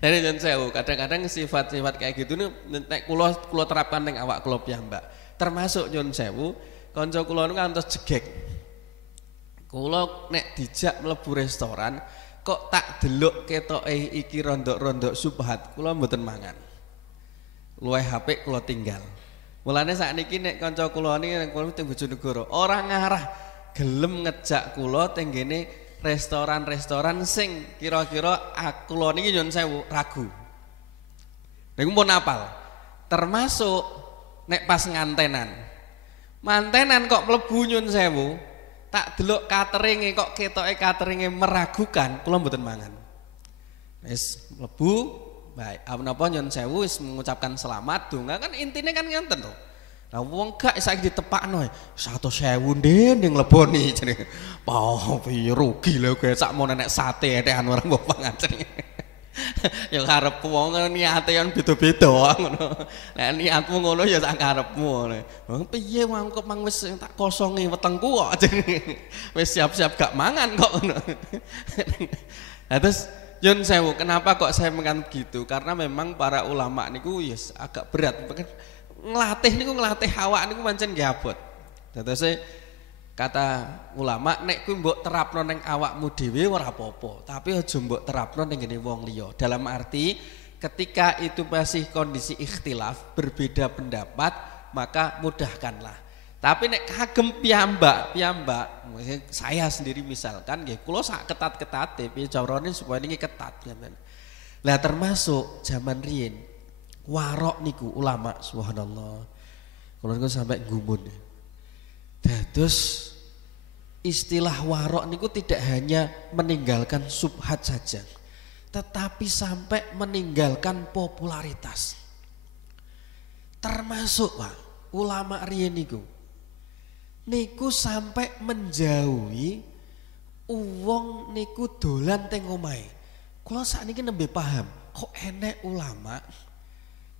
Dari jan sewu kadang-kadang sifat-sifat kayak gitu nek kula terapkan ning awak kula piyambak. Termasuk nyon sewu kanca kula niku kantos jegek. Kula nek dijak mlebu restoran kok tak delok ketoke iki rondok-rondok subhat, kula mboten mangan. Luwih HP kula tinggal. Mulane sakniki nek kanca kula niki kula teng Bojonegoro, ora ngarah gelem ngejak kula teng ngene restoran-restoran sing kira-kira kula niki nyun sewu ragu. Niku pun apal. Termasuk nek pas ngantenan. Mantenan kok mlebu nyun sewu, tak delok cateringe kok ketoke cateringe meragukan, kula mboten mangan. Wis mlebu, baik. Apa nyun sewu wis mengucapkan selamat, donga kan intine kan ngenten to. Lah wong gak saiki ditepakno 100.000 ndene ngleboni jenenge. Pah piye rugi lho kowe sakmono nek sate etekan ora mbok pangan jenenge. Ya karep wong niate kan beda-beda ngono. Nek niatmu ngono ya sak karepmu ngono. Wong piye mangkep mang wis tak kosongi wetengku kok jenenge. Wis siap-siap gak mangan kok ngono. Nah terus Yun sewu, kenapa kok saya mengatakan gitu? Karena memang para ulama niku yes agak berat. Ngelatih niku ngelatih awak niku pancen nggih abot. Dadose kata ulama nek kuwi mbok terapno ning awakmu dhewe ora apa-apa, tapi aja mbok terapno ning ngene wong liya. Dalam arti ketika itu masih kondisi ikhtilaf, berbeda pendapat, maka mudahkanlah. Tapi nek kagem piyambak, saya sendiri misalkan nggih kula sak ketat-ketate piye carane supaya niki ketat ngeten. Lah termasuk zaman riyin warok niku ulama subhanallah. Kula niku sampai gumun. Dados istilah warok niku tidak hanya meninggalkan subhat saja, tetapi sampai meninggalkan popularitas. Termasuk Pak, ulama riyen niku sampai menjauhi uwong niku dolan teng omahe. Kula sakniki nembe paham, kok enek ulama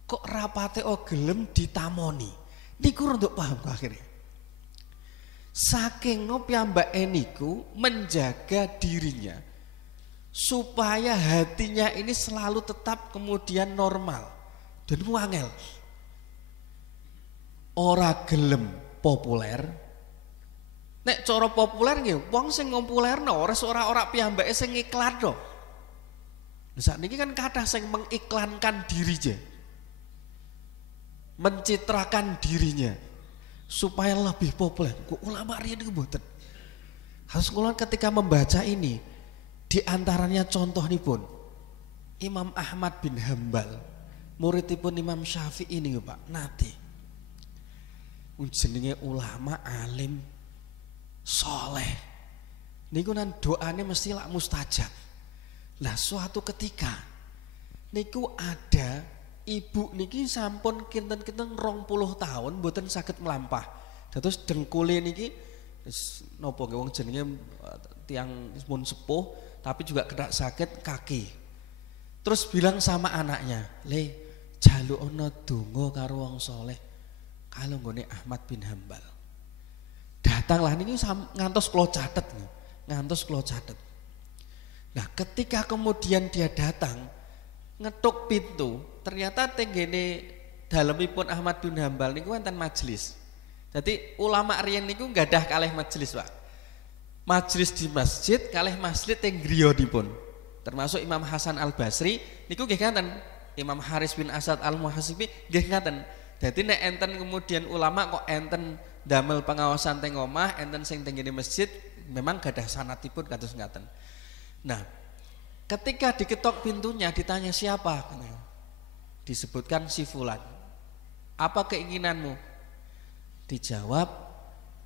kok rapate gelem ditamoni. Niku rondok paham kok akhirnya. Saking no piyambake niku menjaga dirinya supaya hatinya ini selalu tetap kemudian normal dan wangel. Ora gelem populer. Nek cara populer nggih, wong sing populerno ora piyambake sing ngiklanno. Sakniki kan kathah sing mengiklankan dirinya. Mencitrakan dirinya supaya lebih populer. Kok ulama riyen niku mboten. Harus kula ketika membaca ini di antaranya contoh nipun Imam Ahmad bin Hambal, muridipun Imam Syafi'i niku Pak, nate. Jenenge ulama alim soleh. Niku nan doane mesti lak mustajab. Lah suatu ketika niku ada ibu niki sampun kinten-kinten 20 tahun mboten saged melampah. Dados dengkule niki napa nggih wong jenenge tiang mun sepuh tapi juga kena sakit kaki. Terus bilang sama anaknya, "Le, jalukna donga karo wong soleh kalau nggone Ahmad bin Hambal." Datanglah niki ngantos kula catet. Ngantos kula catet. Nah, ketika kemudian dia datang ngetuk pintu, ternyata tenggene dalemipun Ahmad bin Hambal niku wonten majelis. Jadi ulama riyen niku nggadah kalih majelis, Pak. Majelis di masjid kalih masjid teng griyonipun. Termasuk Imam Hasan Al-Basri niku nggih ngaten. Imam Haris bin Asad Al-Muhasibi nggih ngaten. Dadi nek enten kemudian ulama kok enten damel pengawasan teng omah, enten sing teng ngene masjid, memang gadah sanatipun kados ngaten. Nah, ketika diketok pintunya ditanya siapa? Disebutkan si fulan. Apa keinginanmu? Dijawab,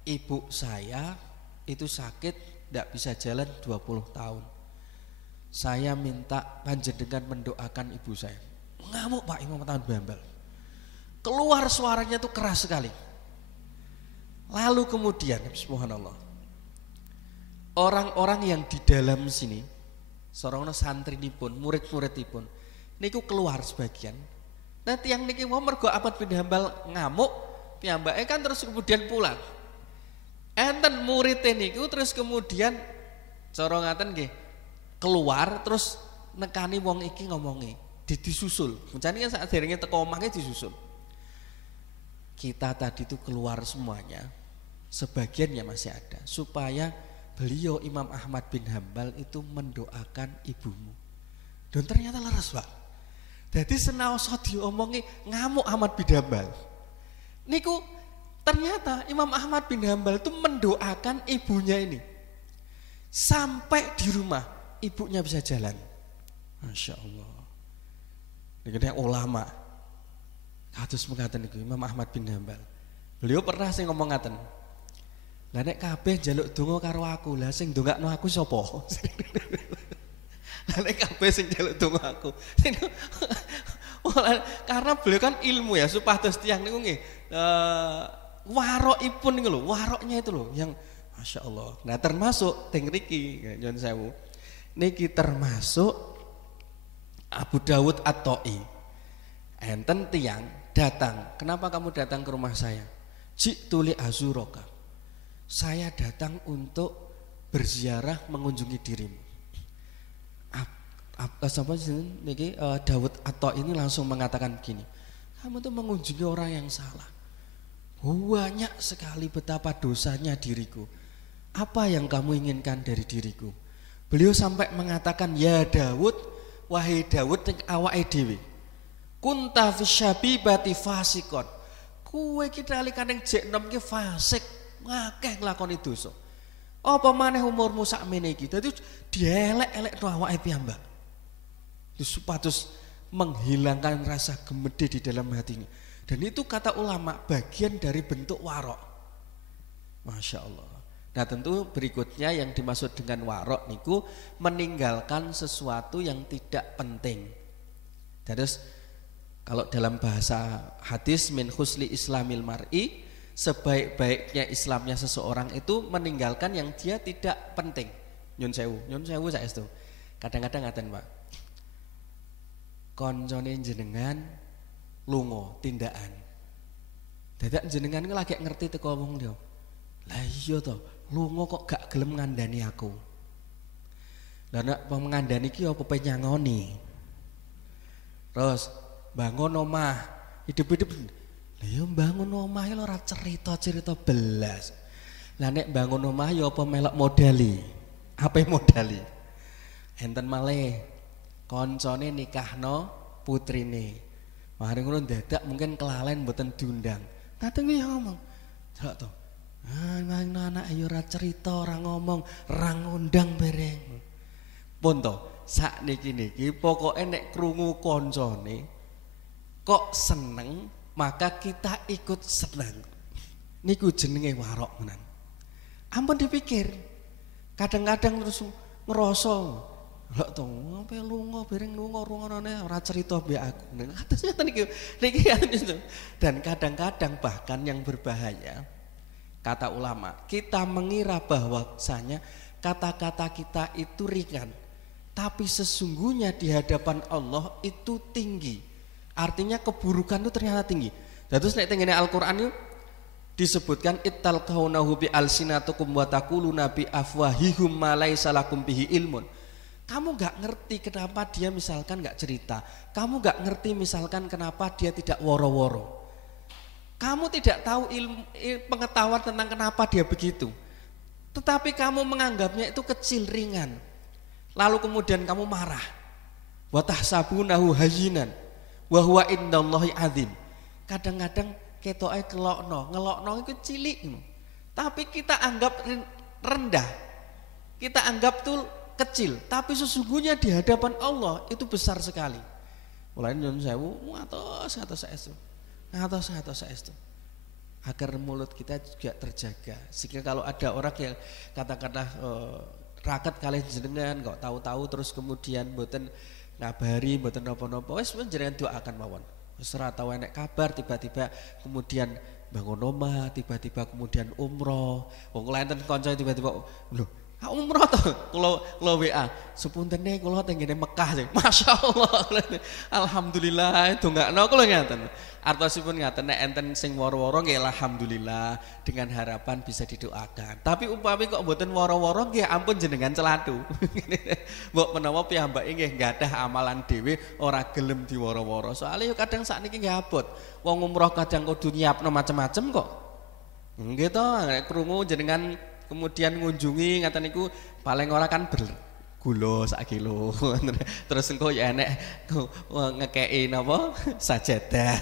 ibu saya itu sakit, tidak bisa jalan 20 tahun. Saya minta panjenengan mendoakan ibu saya. Ngamuk Pak Imam Ahmad bin Hambal. Keluar suaranya itu keras sekali. Lalu kemudian subhanallah, orang-orang yang di dalam sini, seorang santri nipun, murid-muridipun, niku keluar sebagian. Nanti yang niki mau mergo Ahmad bin Hambal ngamuk, piyambake kan terus kemudian pulang. Enten murid niku terus kemudian cara ngaten nggih, keluar terus nekani wong iki ngomongi, disusul. Mencane kan saderenge teko omahke disusul. Kita tadi itu keluar semuanya, sebagian ya masih ada, supaya beliau Imam Ahmad bin Hambal itu mendoakan ibumu. Dan ternyata leres, Pak. Jadi senaoso diomongi ngamuk Ahmad bin Hambal. Niku ternyata Imam Ahmad bin Hambal itu mendoakan ibunya ini. Sampai di rumah ibunya bisa jalan. Masya Allah. Ini ulama. Kados mengatakan niku Imam Ahmad bin Hambal. Beliau pernah sing ngomong ngaten. Lah nek kabeh njaluk donga karo aku, lah sing ndongakno aku sapa? Lah nek kabeh sing njaluk donga aku. Karena beliau kan ilmu ya, supados tiyang niku nggih warokipun niku lho, waroknya itu lho yang Masya Allah. Nah termasuk teng mriki nyuwun sewu. Niki termasuk Abu Dawud At-Ta'i. Enten tiyang datang, kenapa kamu datang ke rumah saya? Ji'tu li azuroka. Saya datang untuk berziarah mengunjungi dirimu. Dawud At-Ta'i ini langsung mengatakan begini, kamu tuh mengunjungi orang yang salah. Banyak sekali betapa dosanya diriku. Apa yang kamu inginkan dari diriku? Beliau sampai mengatakan, ya Dawud, wahai Dawud awake dhewe. Kunta fi syabibati fasikon. Kuwe ki nalikane jek enom ki fasik, ngakeh nglakoni dosa. Apa maneh umurmu sakmene iki? Dadi dielek-elekno awake piyambak. Supados menghilangkan rasa gemede di dalam hati ini. Dan itu kata ulama bagian dari bentuk warok. Masya Allah. Nah tentu berikutnya yang dimaksud dengan warok niku meninggalkan sesuatu yang tidak penting. Terus kalau dalam bahasa hadis min husli islamil mar'i, sebaik-baiknya Islamnya seseorang itu meninggalkan yang dia tidak penting. Nyun sewu saestu. Kadang-kadang ngaten, Pak. Koncone jenengan lunga tindakan. Dadak jenengan ku lagi ngerti teko wong liya. Lah iya to, lunga kok gak gelem ngandani aku. Lah nek ngandani iki apa penyangoni. Terus bangun omah, hidup-hidup. Lah ya bangun omah lho ora cerita-cerita belas. Lah nek bangun omah ya apa melok modali. Apa modali? Enten malih koncone nikahno putrine. Mari ngono dadak mungkin kelalen mboten diundang. Kadang ya ngomong. Delok to. Anak ayo ora cerita, ora ngomong, ora ngundang bareng. Pun to, sakniki pokoke nek krungu koncone kok seneng, maka kita ikut seneng. Niku jenenge warok menan. Ampun dipikir. Kadang-kadang terus ngerasa lho to, ape lunga bareng lunga rungokne ora cerita mbek aku. Kados ngoten niki dan kadang-kadang bahkan yang berbahaya kata ulama, kita mengira bahwasanya kata-kata kita itu ringan, tapi sesungguhnya di hadapan Allah itu tinggi. Artinya keburukan itu ternyata tinggi. Terus nek tengene Al-Qur'an itu disebutkan ittalqaunahu bi alsinatukum wa taquluna bi afwahihum ma laisa lakum bihi ilmun. Kamu gak ngerti kenapa dia misalkan gak cerita. Kamu gak ngerti misalkan kenapa dia tidak woro-woro. Kamu tidak tahu pengetahuan tentang kenapa dia begitu. Tetapi kamu menganggapnya itu kecil, ringan. Lalu kemudian kamu marah. Wa tahsabunahu hayyinan wa huwa indallahi azim. Kadang-kadang ketoke ngelokno itu cilik. Tapi kita anggap rendah. Kita anggap tuh kecil, tapi sesungguhnya di hadapan Allah itu besar sekali. Mulai nyuwun sewu ngatos saestu. Agar mulut kita juga terjaga. Sehingga kalau ada orang yang kata-kata raket kalih jenengan kok tahu-tahu terus kemudian mboten ngabari, mboten napa-napa, wis jenengan doakan mawon. Wis ora tau enek kabar tiba-tiba kemudian bangun omah, tiba-tiba kemudian umroh. Wong enten kanca tiba-tiba lho umroh to, kula WA, sepuntene kula teng ngene Mekah sih. Masyaallah. Alhamdulillah dongakno kula ngaten. Artosipun ngaten nek enten sing woro-woro nggih alhamdulillah dengan harapan bisa didoakan. Tapi upami kok mboten woro-woro nggih ampun jenengan celatu. Mbok menawa piyambake nggih gadah amalan dhewe ora gelem diworo-woro. Soale yo kadang sakniki nggih abot. Wong umroh kadang kudu nyiapno macem-macem kok. Nggih to, nek krungu jenengan kemudian ngunjungi ngaten niku paling ora kan gula sak kilo. Terus engko ya enek ngekeki napa sajadah.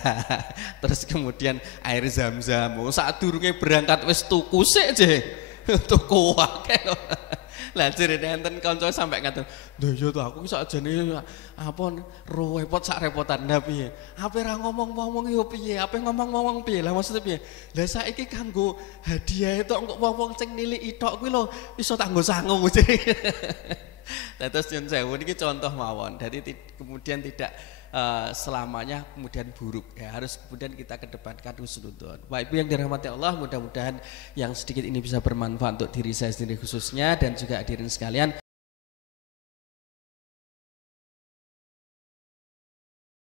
Terus kemudian air zam-zam. Sadurunge berangkat wis tuku sik je. Tuku akeh. Lah jarene enten kanca sampe ngaten. Lho ya to aku sakjane apa repot sak repotan. Lah piye? Ape ra ngomong-ngomong yo piye? Ape ngomong-ngomong piye? Lah maksudnya piye? Lah saiki kanggo hadiah tok kok wong sing niliki tok kuwi lho iso tak nggo sangu. Terus nyun sewu niki contoh mawon. Jadi kemudian tidak selamanya kemudian buruk ya, harus kemudian kita kedepankan husnudzon. Baik Ibu yang dirahmati Allah, mudah-mudahan yang sedikit ini bisa bermanfaat untuk diri saya sendiri khususnya dan juga hadirin sekalian.